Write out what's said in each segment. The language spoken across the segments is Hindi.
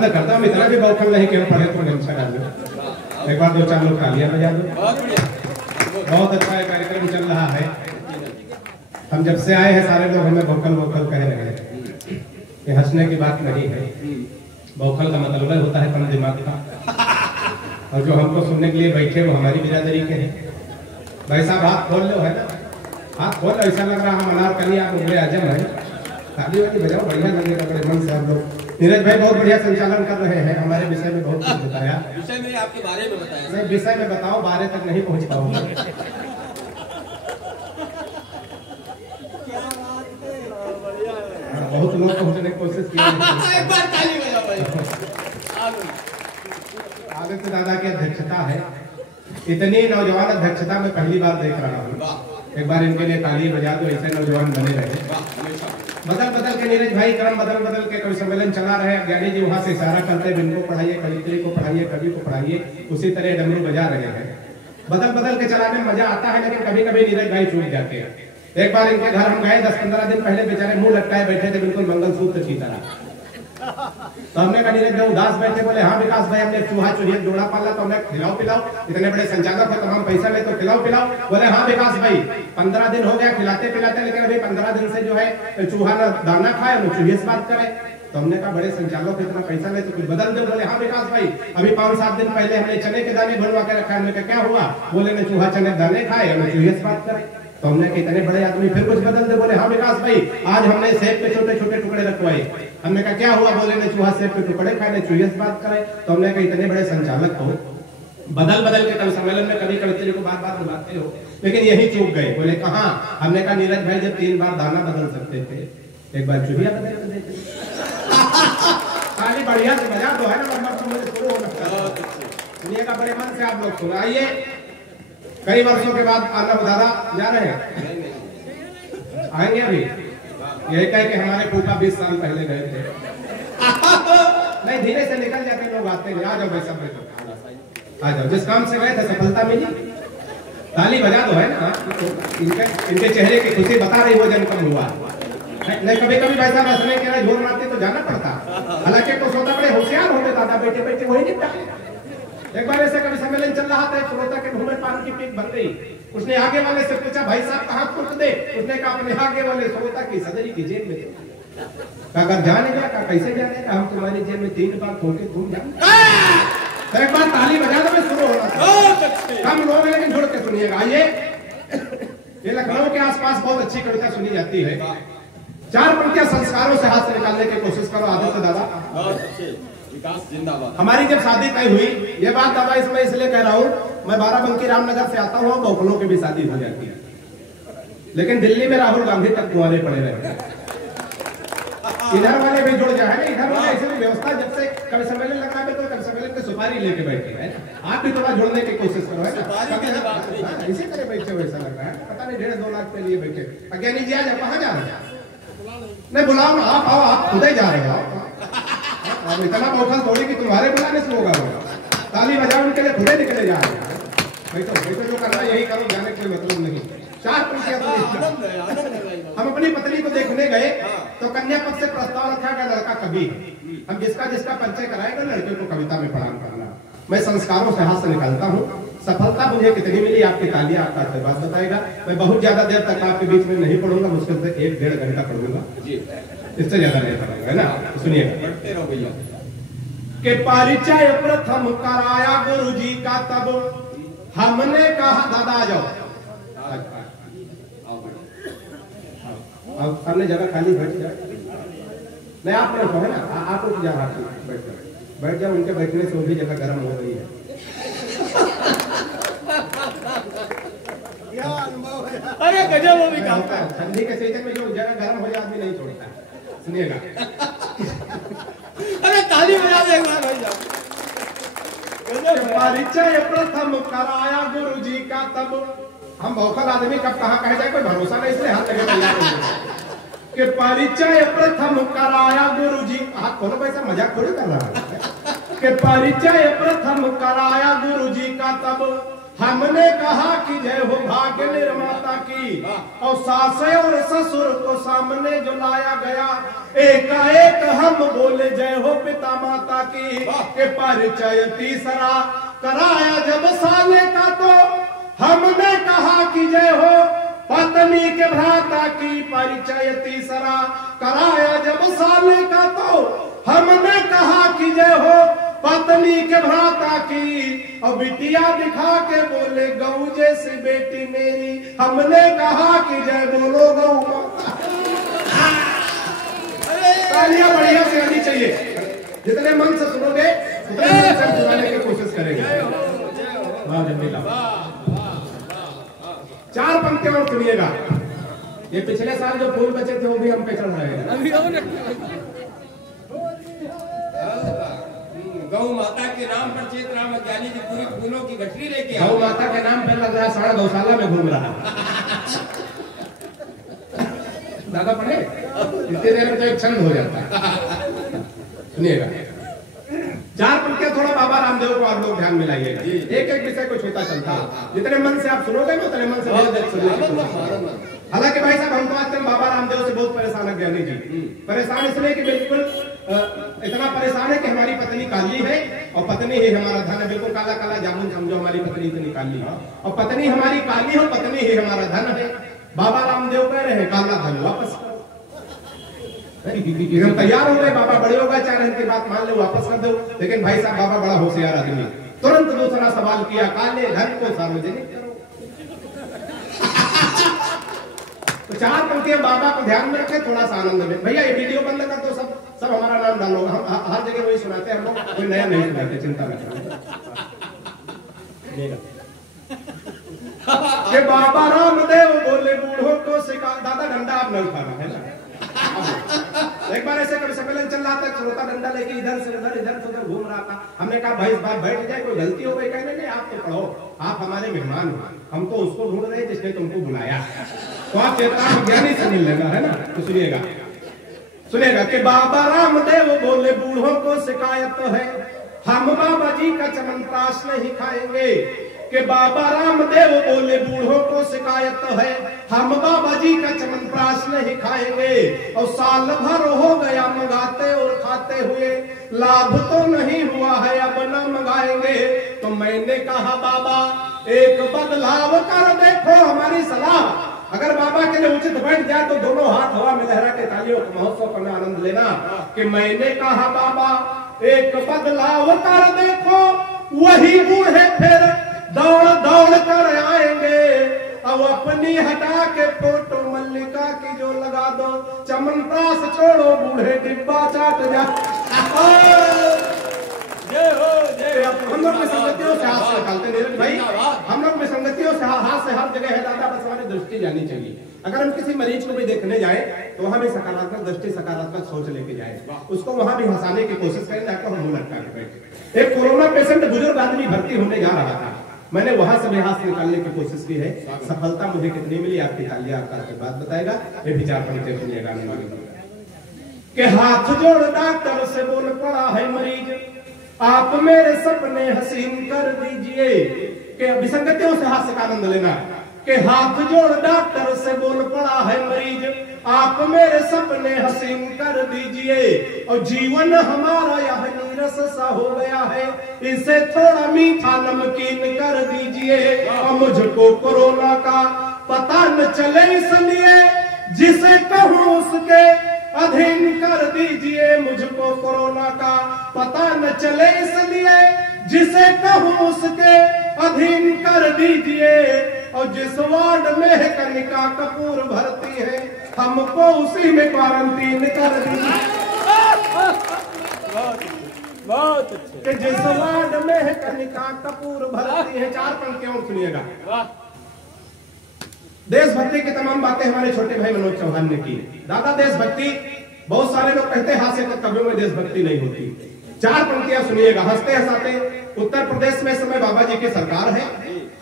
बंद कर दो, हम इतना भी बौखल नहीं कि हम पढ़े तो ढंग से डाल दो। एक बार 2-4 लोग तालियां बजा दो। बहुत अच्छा कार्यक्रम चल रहा है। हम जब से आए हैं सारे लोग हमें वोकल वोकल कह रहे हैं। ये हंसने की बात नहीं है। वोकल का मतलब होता है कम दिमाग का। और जो हमको सुनने के लिए बैठे वो हमारी बिरादरी के हैं। भाई साहब हाथ खोल लो, है ना, हाथ खोल लो। ऐसा लग रहा हम अनारकली आप उगले आजम है। ताली वाली बजाओ, बढ़िया लगेगा बड़े मन से। आप लोग नीरज भाई बहुत बढ़िया संचालन कर रहे हैं। हमारे विषय में बहुत कुछ बताया। विषय में आपके बारे में बताया। नहीं, विषय में बताओ, बारे तक नहीं पहुंच पाऊंगा। बहुत लोग पहुंचने की कोशिश की। एक बार ताली बजाओ भाई। आदित्य दादा की अध्यक्षता है। इतनी नौजवान अध्यक्षता में पहली बार देख रहा हूँ। एक बार इनके लिए ताली बजा दो, ऐसे नौजवान बने रहे। बदल बदल के नीरज भाई क्रम बदल बदल के कवि सम्मेलन चला रहे। ज्ञानी जी वहां से इशारा करते हैं, इनको पढ़ाइए, कवित्री को पढ़ाइए, कवि को पढ़ाइए। उसी तरह डमरू बजा रहे हैं। बदल बदल के चलाने में मजा आता है, लेकिन कभी कभी नीरज भाई चूक जाते हैं। एक बार इनके घर हम गए, 10-15 दिन पहले बेचारे मुंह लटकाए बैठे थे, बिल्कुल मंगलसूत्र की तरह। तो हमने कहा नीरज भाई उदास बैठे, बोले हाँ विकास भाई हमने चूहा चूहिया जोड़ा पाला, तो हमने खिलाओ पिलाओ, इतने बड़े संचालक है, तमाम पैसा ले तो खिलाओ पिलाओ। बोले हाँ विकास भाई 15 दिन हो गया खिलाते पिलाते, लेकिन अभी 15 दिन से जो है चूहा ना दाना खाए ना चूहे से बात करे। तो हमने कहा बड़े संचालक इतना पैसा ले तो कुछ बदल दो। बोले हाँ विकास भाई अभी 5-7 दिन पहले हमने चने के दाने भरवा के रखा। हमने कहा क्या हुआ? बोले ने चूहा चने दाने खाए ना चूहे से बात करे। तो हमने इतने बड़े आदमी फिर कुछ बदल दे। बोले हाँ विकास भाई आज हमने सेब के छोटे छोटे टुकड़े रखवाए। हमने कहा क्या हुआ? बोले ने चूहा सेब के टुकड़े खाए ने चूहे से बात करे। तो हमने कहा इतने बड़े संचालक हो, बदल बदल के कवि सम्मेलन में कभी कवित्री को बार बार बुलाते हो, लेकिन यही चूक गए। बोले कहाँ? हमने कहा नीरज भाई जब 3 बार दाना बदल सकते थे, एक बार चूहिया बदल कर देते। खाली बढ़िया से बजा दो, है ना, वरना तो मुझे शुरू हो लगता है। सुनिएगा बड़े मन से आप लोग सुनाइए। कई वर्षों के बाद आनंद दादा जा रहे हैं, आएंगे अभी। यही कह के हमारे फूफा 20 साल पहले गए थे। नहीं धीरे से निकल जाते लोग, आते हैं। आ जाओ भाई सब आ जाओ, जिस काम से गए थे सफलता मिली। ताली बजा दो, है ना। इनके चेहरे की खुशी बता रही वो जन कम हुआ। नहीं कभी कभी वैसा रसने के लिए झोर मारते तो जाना पड़ता। हालांकि कुछ होता बड़े होशियार होते दादा, बैठे बैठे वही निपटा। एक बार ऐसे कभी सम्मेलन चल रहा था, श्रोता के मुंह में पान की पीप भर गई। उसने आगे वाले से पूछा भाई साहब कहाँ थूक दे? उसने कहा अपने आगे वाले श्रोता की सदरी की जेब में। अगर जाने गया कहा कैसे जाने का? हम तुम्हारी जेब में 3 बार थूके घूम जाए। तो एक बार ताली बजा दो, शुरू हो रहा। कम लोग हैं लेकिन जुड़ के सुनिएगा। आइए, ये लखनऊ के आसपास बहुत अच्छी कविता सुनी जाती है। 4 पंक्तियां संस्कारों से हाथ से निकालने की कोशिश करो। आदित्य दादा विकास जिंदाबाद। हमारी जब शादी तय हुई, ये बात दादा इसमें इसलिए कह रहा हूँ, मैं बाराबंकी रामनगर से आता हूँ, बौखलों की भी शादी हो जाती है, लेकिन दिल्ली में राहुल गांधी तक कुंवारे पड़े रहे। इधर वाले भी जुड़ जाए, इधर वाले ऐसी व्यवस्था जब से कभी सम्मेलन लग रहा है तो कभी सम्मेलन की सुपारी लेके बैठे हैं। आप भी थोड़ा जुड़ने की कोशिश करो, है ना। इसी तरह बैठे वैसा लग रहा है, पता नहीं 1.5-2 लाख के लिए बैठे। अज्ञानी जी आज कहाँ जा रहे हैं? नहीं बुलाओ ना, आप आओ, आप खुद ही जा रहे हो। अब इतना बौखल थोड़ी कि तुम्हारे बुलाने से होगा। ताली बजाओ उनके लिए, खुदे निकले जा रहे हैं। भाई तो जो करना यही करो, जाने कोई मतलब नहीं। 4 पंक्तियां। हम अपनी पत्नी को देखने गए तो कन्या पक्ष से प्रस्ताव रखा गया, लड़का कवि। हम जिसका जिसका परिचय कराएगा लड़के को कविता में प्रदान करना। मैं संस्कारों से हाथ से निकालता हूँ। सफलता मुझे कितनी मिली आपकी तालियां आपका आशीर्वाद बताएगा। मैं बहुत ज्यादा देर तक आपके बीच में नहीं पढ़ूंगा, मुश्किल से 1-1.5 घंटा पढ़ूंगा, इससे ज्यादा नहीं पढ़ूंगा, है ना। सुनिएगा कि परिचय प्रथम कराया गुरुजी का, तब हमने कहा दादा जाओ। अब सामने जगह खाली बैठ जाए। नहीं आप बैठो, है ना, आप उठ जाओ, बैठ जाओ। उनके बैठने से वो भी जगह गर्म हो गई है। अरे गजब वो भी कहता है। ठंडी के सीजन में जो जगह गर्म हो जाए आदमी नहीं छोड़ता। सुनिएगा। अरे ताली बजा दे एक बार भाई साहब। परिचय प्रथम कराया गुरुजी का, तब हम बौखल आदमी कब कहाँ कह जाए कोई भरोसा नहीं, इसलिए हाथ लगे तैयार कि परिचय प्रथम कराया गुरुजी। हाथ खोलो पैसा, मजाक थोड़ी कर रहा है। कि परिचय प्रथम कराया गुरुजी का, तब हमने कहा कि जय हो भाग्य निर्माता की, और सास और ससुर को सामने जो लाया गया, एकाएक हम बोले जय हो पिता माता की। के परिचय तीसरा कराया जब साले का, तो हमने कहा कि जय हो पत्नी के भ्राता की। परिचय तीसरा कराया जब साले का, तो हमने कहा कि जय हो पत्नी के भ्राता की। और बिटिया दिखा के बोले गौ जैसी बेटी मेरी, हमने कहा कि जय बोलो गौ माता। तालियां बढ़िया से आनी चाहिए, जितने मन से सुनोगे उतने मन से सुनाने की कोशिश करेंगे। चार पंक्तियां और सुनिएगा। ये पिछले साल जो फूल बचे थे वो भी हम पे चढ़ रहे हैं। गौ माता के नाम पर चेत राम ज्ञानी जी पूरी फूलों की गठरी लेके गौ माता के नाम पे लग रहा है सारा गौशाला में घूम रहा है। दादा पढ़े इतनी देर में तो एक क्षण हो जाता है। सुनिएगा, चार पंक्तियां थोड़ा बाबा रामदेव को आप लोग ध्यान में लाइएगा। एक एक विषय को छूता चलता है, जितने मन से आप सुनोगे ना उतने मन से। हालांकि भाई साहब, हम तो आजकल बाबा रामदेव से बहुत परेशान है ज्ञानी जी। परेशान इसलिए कि बिल्कुल इतना परेशान है कि हमारी पत्नी काली है और पत्नी ही हमारा धन है। बिल्कुल काला काला जामुन समझो, हमारी पत्नी इतनी काली है और पत्नी हमारी काली है और पत्नी ही हमारा धन है। बाबा रामदेव कह रहे हैं काला धन वापस करो। हम तैयार हो गए, बाबा बड़े होगा, चार इनकी बात मान लो, वापस कर दो। लेकिन भाई साहब, बाबा बड़ा होशियार आदमी, तुरंत दूसरा सवाल किया, काले धन को सार्वजनिक करो। तो चार पंक्तियां बाबा को ध्यान में रखे, थोड़ा सा आनंद में। भैया ये वीडियो बंद कर दो, सब हमारा नाम डालो। हम हर जगह वही सुनाते हैं, हम लोग कोई नया नहीं सुनाते, चिंता न करो। कि बाबा रामदेव बोले बूढ़ों को सिखा। दादा डंडा आप नहीं उठाना है ना। एक बार ऐसे कभी सम्मेलन चल रहा था, श्रोता डंडा लेके इधर से उधर घूम रहा था। हमने कहा भाई इस बार बैठ जाए, कोई गलती हो गई। कहने नहीं, आप तो पढ़ो, आप हमारे मेहमान हो, हम तो उसको ढूंढ रहे जिसने तुमको बुलाया, तो आप चेतना ज्ञानी से मिल लेना है ना। तो सुनिएगा कि बाबा रामदेव बोले बूढ़ों को शिकायत है, हम बाबा जी का चमनप्राश नहीं खाएंगे। कि बाबा रामदेव बोले बूढ़ों को शिकायत है, हम बाबा जी का चमनप्राश नहीं खाएंगे। और साल भर हो गया मंगाते और खाते हुए, लाभ तो नहीं हुआ है, अब न मंगाएंगे। तो मैंने कहा बाबा एक बदलाव कर देखो, हमारी सलाह अगर बाबा के लिए उचित बैठ जाए तो दोनों हाथ हवा में लहरा के तालियों का महोत्सव करना, आनंद लेना। कि मैंने कहा बाबा एक बदलाव कर देखो, वही बूढ़े फिर दौड़ दौड़ कर आएंगे। अब अपनी हटा के फोटो मल्लिका की जो लगा दो, चमनप्राश छोड़ो बूढ़े डिब्बा चाट जा। हम लोग में संगतियों से हाथ से निकालते नीरज भाई, हम लोग में संगतियों से हाथ से हर जगह है दादा, बस हमारी दृष्टि जानी चाहिए। अगर हम किसी मरीज को भी देखने जाए तो वहां भी सकारात्मक दृष्टि, सकारात्मक सोच लेके जाए, उसको वहां भी हंसाने की कोशिश करें, जाकर हम मुंह लटका के बैठे। एक कोरोना पेशेंट बुजुर्ग आदमी भर्ती होने जा रहा था, मैंने वहां से भी हाथ निकालने की कोशिश की है। सफलता मुझे कितनी मिली आपकी तालियां आपका आशीर्वाद बताएगा। ये विचार पंक्ति सुनिएगा। कि हाथ जोड़ डॉक्टर से बोल पड़ा है मरीज, आप मेरे सपने हसीन कर दीजिए। कि विसंगतियों से हाथ से आनंद लेना। कि हाथ जोड़ डॉक्टर से बोल पड़ा है मरीज, आप मेरे सपने हसीन कर दीजिए। और जीवन हमारा यह नीरस सा हो गया है, इसे थोड़ा मीठा नमकीन कर दीजिए। और मुझको कोरोना का पता न चले, इसलिए जिसे कहूँ उसके अधीन कर दीजिए। मुझको कोरोना का पता न चले, इसलिए जिसे कहूँ उसके अधीन कर दीजिए। और जिस वार्ड में कनिका कपूर भर्ती है, हमको उसी में क्वारंटीन कर दीजिए। बहुत अच्छे। कि जिस वार्ड में कनिका कपूर भर्ती है। चार पंक्तियों सुनिएगा। देशभक्ति की तमाम बातें हमारे छोटे भाई मनोज चौहान ने की। दादा देशभक्ति, बहुत सारे लोग कहते हैं हास्य कवियों में देशभक्ति नहीं होती। चार पंक्तियां सुनिएगा, हंसते हंसाते। उत्तर प्रदेश में इस समय बाबा जी की सरकार है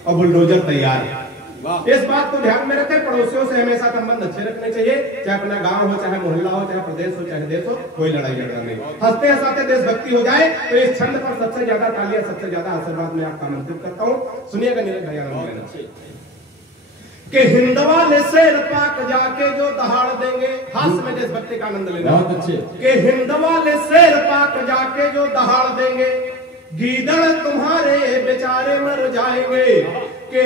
और बुलडोजर तैयार है। इस बात को ध्यान में रखें, पड़ोसियों से हमेशा संबंध अच्छे रखने चाहिए, चाहे अपना गांव हो, चाहे मोहल्ला हो, चाहे प्रदेश हो, चाहे देश हो, कोई लड़ाई झगड़ा नहीं। हंसते हंसाते देशभक्ति हो जाए तो इस छंद पर सबसे ज्यादा तालियां, सबसे ज्यादा आशीर्वाद मैं आपका आमंत्रित करता हूँ। सुनिएगा नीरज भैया कि हिंद वाले शेर पाक जाके जो दहाड़ देंगे, हास्य में देशभक्ति का आनंद लेना। बहुत अच्छे। कि हिंद वाले शेर पाक जाके जो दहाड़ देंगे, गीदड़ तुम्हारे बेचारे मर जाएंगे। कि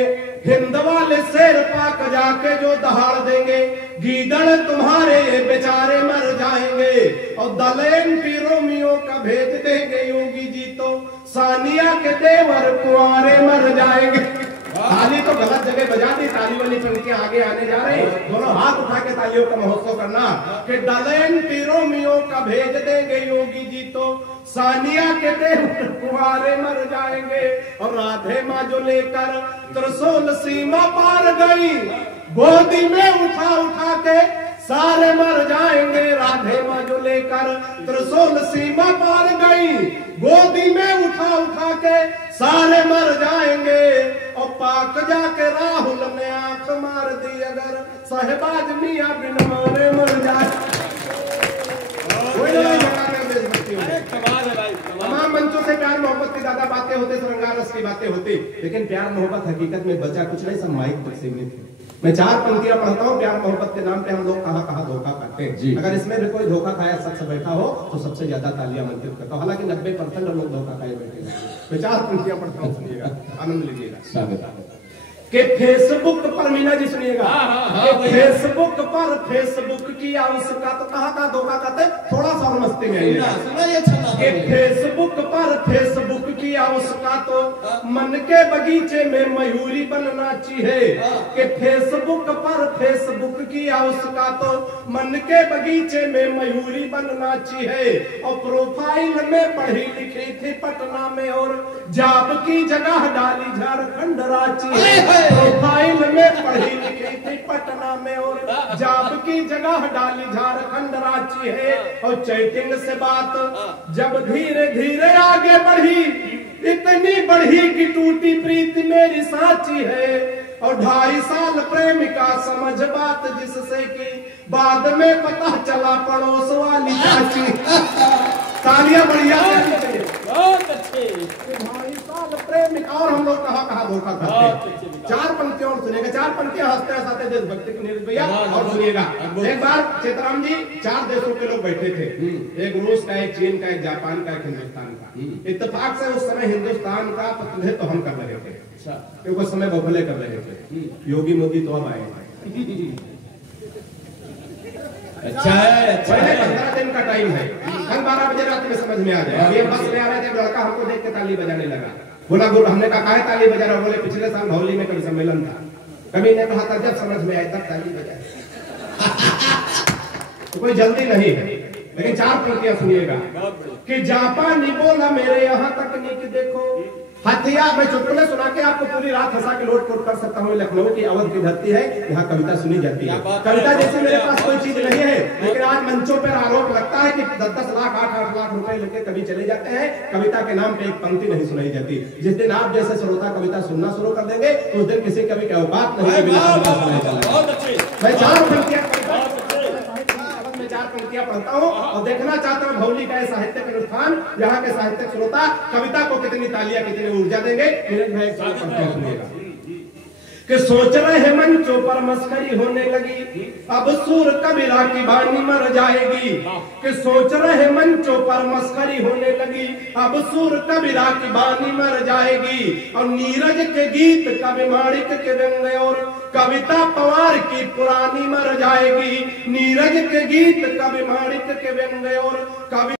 हिंद वाले शेर पाक जाके जो दहाड़ देंगे, गीदड़ तुम्हारे बेचारे मर जाएंगे। और दलेन रोमियो का भेज देंगे योगी जी तो सानिया के देवर कुंवारे मर जाएंगे। ताली तो गलत जगह बजा दी, ताली वाली पंक्तियां आगे आने जा रही, दोनों हाथ उठा के तालियों का महोत्सव करना। कि डलेन रोमियो का भेज देंगे योगी जी तो सानिया के देवर कुंवारे मर जाएंगे। और राधे माँ जो लेकर त्रिशूल सीमा पार गई, गोदी में उठा उठा के सारे मर जाएंगे। राधे माँ जो लेकर त्रिशूल सीमा पार गई, गोदी में उठा उठा के सारे मर जाएंगे। और पाक जाके राहुल ने आंख मार दी, अगर सहबाज मियां बिन मारे मर जाए। तमाम मंचों से प्यार मोहब्बत की ज्यादा बातें होती, श्रृंगार रस की बातें होती, लेकिन प्यार मोहब्बत हकीकत में बचा कुछ नहीं, सब माइक तक सीमित है। मैं 4 पंक्तियां पढ़ता हूँ, प्यार मोहब्बत के नाम पे हम लोग कहाँ कहाँ धोखा खाते हैं। अगर इसमें भी कोई धोखा खाया शख्स बैठा हो तो सबसे ज्यादा तालियां आमंत्रित करता हूँ। हालांकि 90% लोग धोखा खाए बैठे हैं। मैं 4 पंक्तियां पढ़ता हूँ, सुनिएगा, आनंद लीजिएगा। कि फेसबुक पर, मीना जी सुनिएगा, फेसबुक पर फेसबुक किया उसका तो कहाँ धोखा खाते, थोड़ा सा मस्ती में आइएगा। कि फेसबुक पर फेसबुक किया उसका तो मन के बगीचे में मयूरी बनना चाहिए। कि फेसबुक पर फेसबुक किया उसका तो मन के बगीचे में मयूरी बनना चाहिए। और प्रोफाइल में पढ़ी लिखी थी पटना में और जॉब की जगह डाली झारखंड रांची। प्रोफाइल में पढ़ी लिखी थी पटना में और जॉब की जगह डाली झारखंड रांची है। और चैटिंग से बात जब धीरे धीरे आगे बढ़ी, इतनी बढ़ी कि टूटी प्रीति मेरी साची है। और 2.5 साल प्रेमिका समझ बात जिससे कि बाद में पता चला पड़ोस वाली चाची। तालियां बढ़िया, बहुत अच्छे। 2.5 साल प्रेमिका, और हम लोग कहाँ कहाँ धोखा खाते हैं। 4 पंक्तियां और सुनेगा, 4 पंक्तियां हंसते हंसाते देशभक्ति की नीरज भैया। और सुनिएगा, एक बार चेतराम जी 4 देशों के लोग बैठे थे, एक रूस का, एक चीन का, एक जापान का, एक हिंदुस्तान का। इत्तेफाक से उस समय हिंदुस्तान का पतले तो हम कर रहे थे, क्योंकि उस समय बफले कर रहे थे। योगी मोदी तो अब आए। अच्छा है, 15 दिन का टाइम है, कल 12 बजे रात में समझ में आ जाए। ये बस में आ रहे थे, लड़का हमको देख के ताली बजाने लगा। बोला गुरु, हमने कहा काहे ताली बजा रहा? बोले पिछले साल भौली में कभी सम्मेलन था, कभी ने कहा था जब समझ में आए तब ताली बजाए। तो कोई जल्दी नहीं है, लेकिन 4 पंक्तियां सुनिएगा। कि जापानी बोला मेरे यहाँ तकनीक देखो, हथियार में चुटकुले सुना के आपको पूरी रात हंसा के लोट पोट कर सकता हूँ। लखनऊ की अवध की धरती है, यहाँ कविता सुनी जाती है। कविता जैसे मेरे पास कोई चीज नहीं है, लेकिन आज मंचों पर आरोप लगता है कि 10-10 लाख 8-8 लाख रुपए लेके कवि चले जाते हैं, कविता के नाम पे एक पंक्ति नहीं सुनाई जाती। जिस दिन आप जैसे श्रोता कविता सुनना शुरू कर देंगे, तो उस दिन किसी कवि के औकात नहीं। मैं 4 पंक्तियां पढ़ता हूँ और देखना चाहता हूँ भौली का साहित्यिक अनुष्ठान, यहाँ के साहित्यिक श्रोता कविता को कितनी तालियां, कितनी ऊर्जा देंगे। कि सोच रहे मंचों पर मस्करी होने लगी, अब सूर कबीरा की बानी मर जाएगी। कि सोच रहे मंचों पर मस्करी होने लगी, अब सूर कबीरा की बानी मर जाएगी। और नीरज के गीत कवि माणिक के व्यंग्य और कविता पवार की पुरानी मर जाएगी। नीरज के गीत कवि माणिक के व्यंग्य और कवि